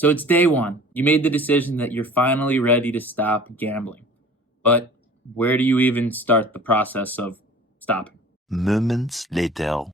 So it's day one. You made the decision that you're finally ready to stop gambling. But where do you even start the process of stopping? Moments later.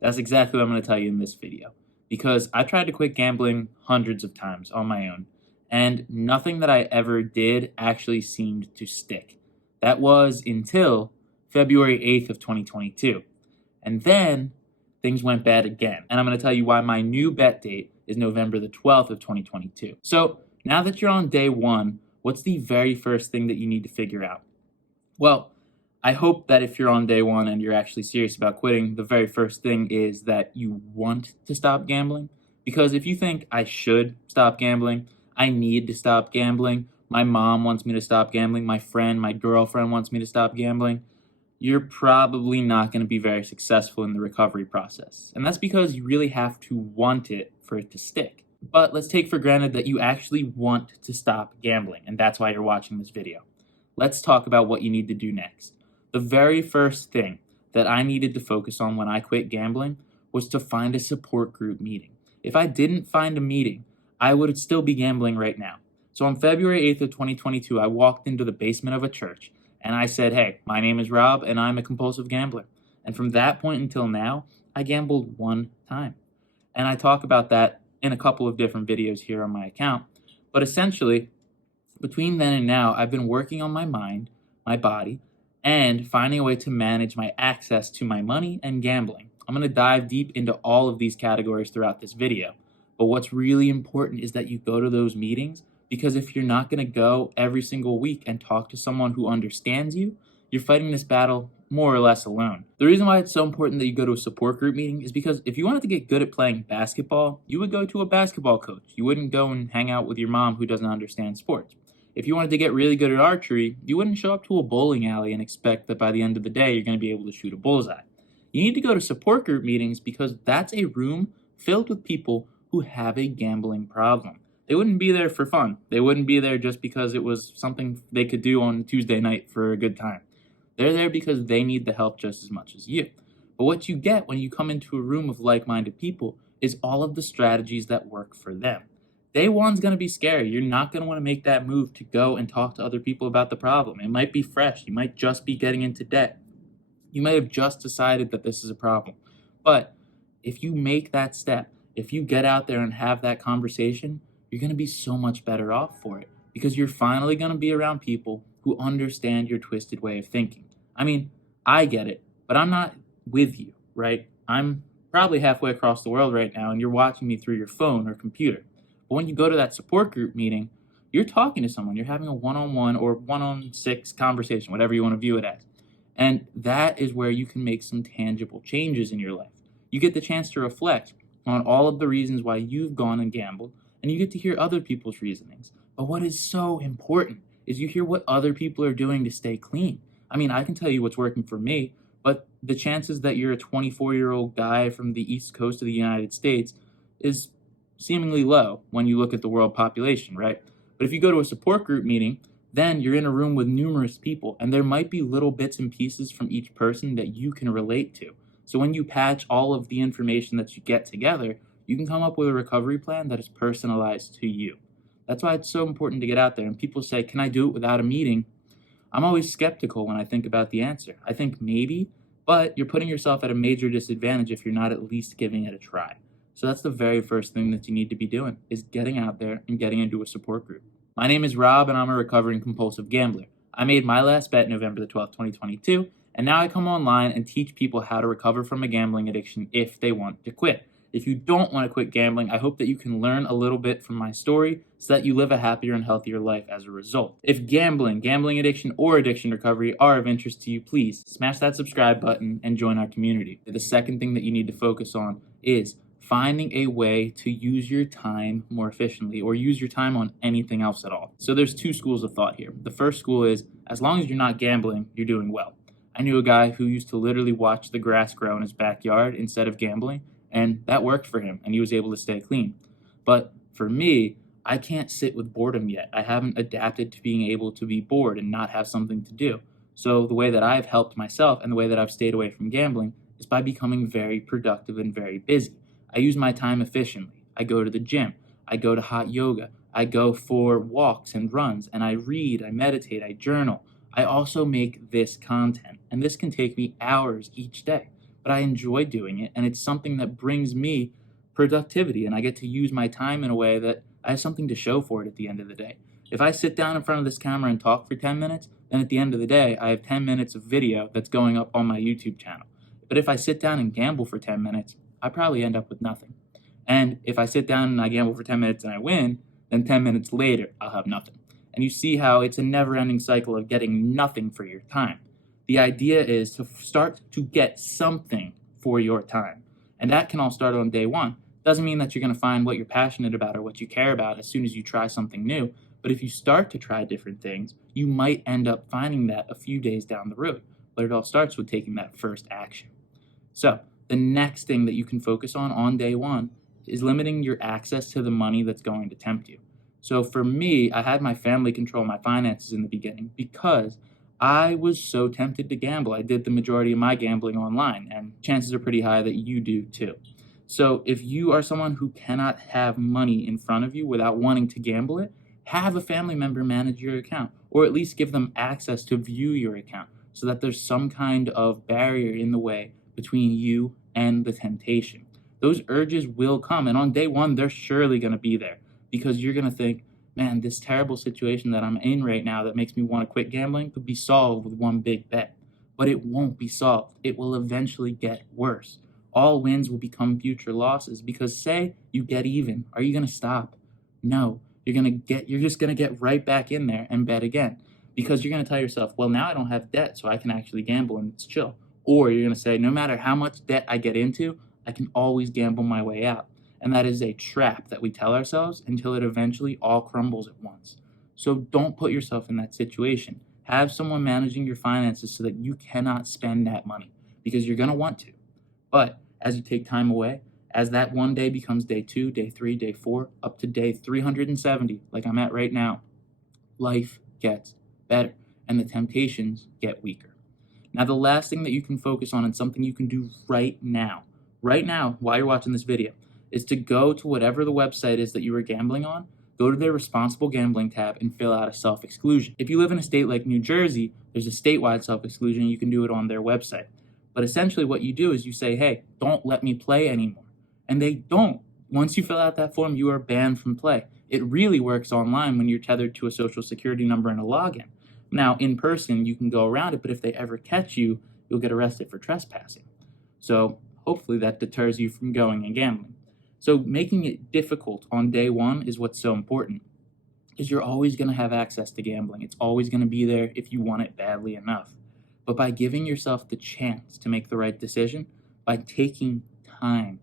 That's exactly what I'm going to tell you in this video. Because I tried to quit gambling hundreds of times on my own, and nothing that I ever did actually seemed to stick. That was until February 8th of 2022. And then things went bad again. And I'm going to tell you why my new bet date is November the 12th of 2022. So now that you're on day one, what's the very first thing that you need to figure out? Well, I hope that if you're on day one and you're actually serious about quitting, the very first thing is that you want to stop gambling. Because if you think I should stop gambling, I need to stop gambling, my mom wants me to stop gambling, my friend, my girlfriend wants me to stop gambling, you're probably not going to be very successful in the recovery process. And that's because you really have to want it for it to stick. But let's take for granted that you actually want to stop gambling, and that's why you're watching this video. Let's talk about what you need to do next. The very first thing that I needed to focus on when I quit gambling was to find a support group meeting. If I didn't find a meeting, I would still be gambling right now. So on February 8th of 2022, I walked into the basement of a church and I said, hey, my name is Rob and I'm a compulsive gambler. And from that point until now, I gambled one time. And I talk about that in a couple of different videos here on my account. But essentially, between then and now, I've been working on my mind, my body, and finding a way to manage my access to my money and gambling. I'm going to dive deep into all of these categories throughout this video. But what's really important is that you go to those meetings, because if you're not going to go every single week and talk to someone who understands you, you're fighting this battle more or less alone. The reason why it's so important that you go to a support group meeting is because if you wanted to get good at playing basketball, you would go to a basketball coach. You wouldn't go and hang out with your mom who doesn't understand sports. If you wanted to get really good at archery, you wouldn't show up to a bowling alley and expect that by the end of the day you're going to be able to shoot a bullseye. You need to go to support group meetings because that's a room filled with people who have a gambling problem. They wouldn't be there for fun. They wouldn't be there just because it was something they could do on Tuesday night for a good time. They're there because they need the help just as much as you. But what you get when you come into a room of like-minded people is all of the strategies that work for them. Day one's going to be scary. You're not going to want to make that move to go and talk to other people about the problem. It might be fresh. You might just be getting into debt. You might have just decided that this is a problem. But if you make that step, if you get out there and have that conversation, you're going to be so much better off for it because you're finally going to be around people who understand your twisted way of thinking. I mean, I get it, but I'm not with you, right? I'm probably halfway across the world right now and you're watching me through your phone or computer. But when you go to that support group meeting, you're talking to someone, you're having a one-on-one or one-on-six conversation, whatever you want to view it as. And that is where you can make some tangible changes in your life. You get the chance to reflect on all of the reasons why you've gone and gambled, and you get to hear other people's reasonings. But what is so important is you hear what other people are doing to stay clean. I mean, I can tell you what's working for me, but the chances that you're a 24-year-old guy from the East Coast of the United States is seemingly low when you look at the world population, right? But if you go to a support group meeting, then you're in a room with numerous people, and there might be little bits and pieces from each person that you can relate to. So when you patch all of the information that you get together, you can come up with a recovery plan that is personalized to you. That's why it's so important to get out there. And people say, can I do it without a meeting? I'm always skeptical when I think about the answer. I think maybe, but you're putting yourself at a major disadvantage if you're not at least giving it a try. So that's the very first thing that you need to be doing, is getting out there and getting into a support group. My name is Rob, and I'm a recovering compulsive gambler. I made my last bet November the 12th, 2022, and now I come online and teach people how to recover from a gambling addiction if they want to quit. If you don't want to quit gambling, I hope that you can learn a little bit from my story so that you live a happier and healthier life as a result. If gambling addiction, or addiction recovery are of interest to you, please smash that subscribe button and join our community. The second thing that you need to focus on is finding a way to use your time more efficiently, or use your time on anything else at all. So there's two schools of thought here. The first school is, as long as you're not gambling, you're doing well. I knew a guy who used to literally watch the grass grow in his backyard instead of gambling, and that worked for him, and he was able to stay clean. But for me, I can't sit with boredom yet. I haven't adapted to being able to be bored and not have something to do. So the way that I've helped myself and the way that I've stayed away from gambling is by becoming very productive and very busy. I use my time efficiently. I go to the gym. I go to hot yoga. I go for walks and runs, and I read, I meditate, I journal. I also make this content, and this can take me hours each day, but I enjoy doing it, and it's something that brings me productivity, and I get to use my time in a way that I have something to show for it at the end of the day. If I sit down in front of this camera and talk for 10 minutes, then at the end of the day, I have 10 minutes of video that's going up on my YouTube channel. But if I sit down and gamble for 10 minutes, I probably end up with nothing. And if I sit down and I gamble for 10 minutes and I win, then 10 minutes later, I'll have nothing. And you see how it's a never-ending cycle of getting nothing for your time. The idea is to start to get something for your time. And that can all start on day one. Doesn't mean that you're going to find what you're passionate about or what you care about as soon as you try something new. But if you start to try different things, you might end up finding that a few days down the road. But it all starts with taking that first action. So the next thing that you can focus on day one is limiting your access to the money that's going to tempt you. So for me, I had my family control my finances in the beginning because I was so tempted to gamble. I did the majority of my gambling online, and chances are pretty high that you do too. So if you are someone who cannot have money in front of you without wanting to gamble it, have a family member manage your account, or at least give them access to view your account so that there's some kind of barrier in the way between you and the temptation. Those urges will come, and on day one, they're surely going to be there because you're going to think, man, this terrible situation that I'm in right now that makes me want to quit gambling could be solved with one big bet. But it won't be solved. It will eventually get worse. All wins will become future losses because say you get even. Are you going to stop? No. You're just going to get right back in there and bet again because you're going to tell yourself, well, now I don't have debt, so I can actually gamble and it's chill. Or you're going to say, no matter how much debt I get into, I can always gamble my way out. And that is a trap that we tell ourselves until it eventually all crumbles at once. So don't put yourself in that situation. Have someone managing your finances so that you cannot spend that money because you're going to want to. But as you take time away, as that one day becomes day 2, day 3, day 4, up to day 370, like I'm at right now, life gets better and the temptations get weaker. Now, the last thing that you can focus on and something you can do right now, while you're watching this video, is to go to whatever the website is that you were gambling on, go to their responsible gambling tab and fill out a self-exclusion. If you live in a state like New Jersey, there's a statewide self-exclusion. You can do it on their website. But essentially what you do is you say, hey, don't let me play anymore. And they don't. Once you fill out that form, you are banned from play. It really works online when you're tethered to a social security number and a login. Now, in person, you can go around it, but if they ever catch you, you'll get arrested for trespassing. So hopefully that deters you from going and gambling. So making it difficult on day one is what's so important, because you're always going to have access to gambling. It's always going to be there if you want it badly enough. But by giving yourself the chance to make the right decision, by taking time,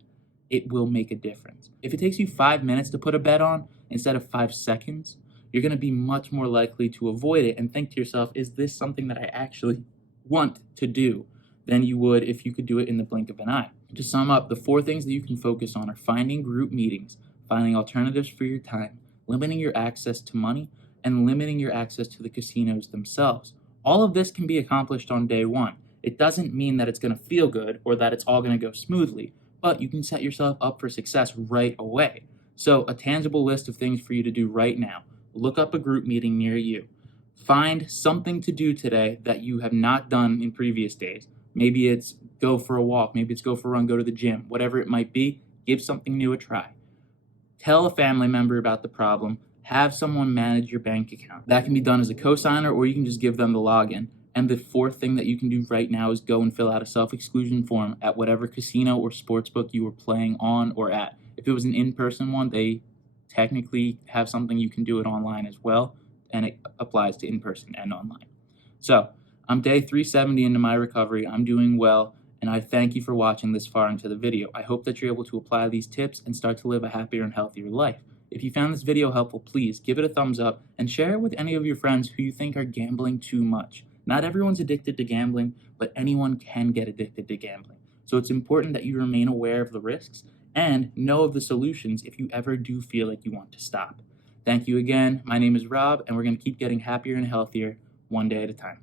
it will make a difference. If it takes you 5 minutes to put a bet on instead of 5 seconds, you're going to be much more likely to avoid it and think to yourself, is this something that I actually want to do, than you would if you could do it in the blink of an eye. To sum up, the 4 things that you can focus on are finding group meetings, finding alternatives for your time, limiting your access to money, and limiting your access to the casinos themselves. All of this can be accomplished on day one. It doesn't mean that it's going to feel good or that it's all going to go smoothly, but you can set yourself up for success right away. So a tangible list of things for you to do right now. Look up a group meeting near you. Find something to do today that you have not done in previous days. Maybe it's go for a walk, maybe it's go for a run, go to the gym, whatever it might be, give something new a try. Tell a family member about the problem. Have someone manage your bank account. That can be done as a cosigner, or you can just give them the login. And the 4th thing that you can do right now is go and fill out a self-exclusion form at whatever casino or sportsbook you were playing on or at. If it was an in-person one, they technically have something you can do it online as well, and it applies to in-person and online. So, I'm day 370 into my recovery. I'm doing well, and I thank you for watching this far into the video. I hope that you're able to apply these tips and start to live a happier and healthier life. If you found this video helpful, please give it a thumbs up and share it with any of your friends who you think are gambling too much. Not everyone's addicted to gambling, but anyone can get addicted to gambling. So it's important that you remain aware of the risks and know of the solutions if you ever do feel like you want to stop. Thank you again. My name is Rob, and we're going to keep getting happier and healthier one day at a time.